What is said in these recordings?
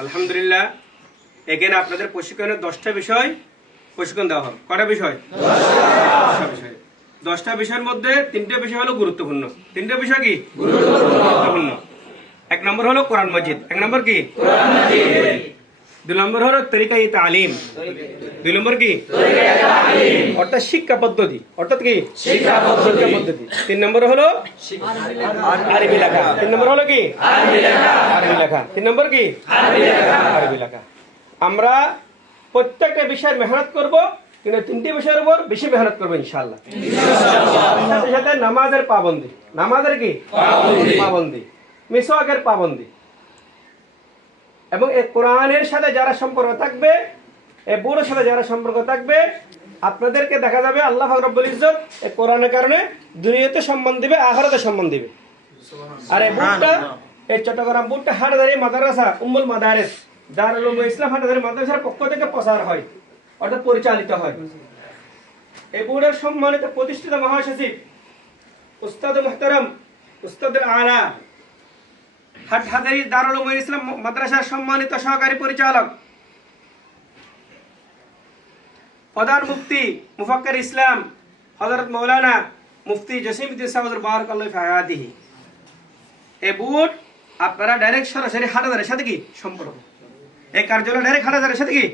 আলহামদুলিল্লাহ। এখানে আপনাদের প্রশিক্ষণের দশটা বিষয় প্রশিক্ষণ দেওয়া হবে। কটা বিষয়? দশটা বিষয়। দশটা বিষয়ের মধ্যে তিনটে বিষয় হলো গুরুত্বপূর্ণ। তিনটে বিষয় কি? গুরুত্বপূর্ণ। এক নম্বর হলো কোরআন মসজিদ এক নম্বর কি? দুই নম্বর হলো তরিকা ই তালিম। দুই নম্বর কি? অর্থাৎ শিক্ষা পদ্ধতি। অর্থাৎ কি? শিক্ষা পদ্ধতি। তিন নম্বর হলো? আরবি লেখা। তিন নম্বর হলো কি? আরবি লেখা। তিন নম্বর কি? আরবি লেখা। আমরা প্রত্যেকটা বিষয়ের মেহনত করব কিন্তু তিনটি বিষয়ের উপর বেশি মেহনত করব ইনশাল্লাহ সাথে সাথে নামাজের পাবন্দি। নামাজের কি? পাবন্দি। মিসওয়াকের পাবন্দি। এবং এই কোরআনের সাথে যারা সম্পর্ক থাকবে এই বুড়োর সাথে যারা সম্পর্ক থাকবে আপনাদেরকে দেখা যাবে আল্লাহ রব্বুল ইজ্জত এই কোরআনের কারণে দুনিয়াতে সম্মান দিবে আখরাতে সম্মান দিবে। আর এই বুটটা এই চট্টগ্রাম বুটটা হাটাদারি মাদ্রাসা উম্মুল মাদারেস দারুল উলুম ইসলাম হাটাদারি মাদ্রাসার পক্ষ থেকে প্রচার হয় অর্থাৎ পরিচালিত হয়। এই বোর্ডের সম্মানিত প্রতিষ্ঠিত মহাসচিব উস্তাদ মোহতারাম উস্তাদুল আলা হাটহাজারি দারুল ইসলাম মাদ্রাসার সম্মানিত সহকারী পরিচালক। প্রধান মুফতি মুফাক্কর ইসলাম হযরত মৌলানা মুফতি হায়াতিহি বুট আপনারা ডাইরেক্ট সরাসরি হাটাদারের সাথে কি সম্পর্ক? এই কার্যালয় ডাইরেক্ট সাথে কি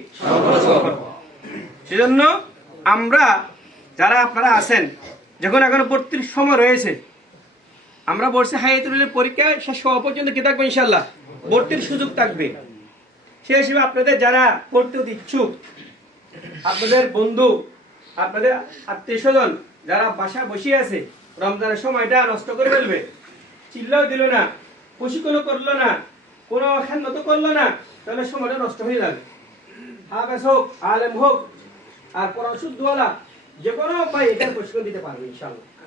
সেজন্য আমরা, যারা আপনারা আছেন, যখন এখন ভর্তির সময় রয়েছে আমরা বলছি হাইয়াতুলের পরীক্ষা শেষ হওয়া পর্যন্ত কি থাকবে ইনশাল্লাহ ভর্তির সুযোগ থাকবে। সে হিসেবে আপনাদের যারা পড়তে ইচ্ছুক, আপনাদের বন্ধু, আপনাদের আত্মীয় স্বজন যারা বাসা বসে আছে, রমজানের সময়টা নষ্ট করে ফেলবে। চিল্লাও দিল না, প্রশিক্ষণও করল না, কোনো খেন্নত করল না, তাহলে সময়টা নষ্ট হয়ে যাবে। হাফেজ হোক, আলেম হোক, আর কোরআন শুদ্ধওয়ালা, যে কোনো উপায় এটার প্রশিক্ষণ দিতে পারবে ইনশাল্লাহ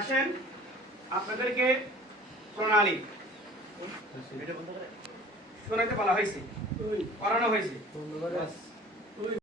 আসেন। আপনাদেরকে প্রণালী। শোনাতে বলা হয়েছে। করানো হয়েছে।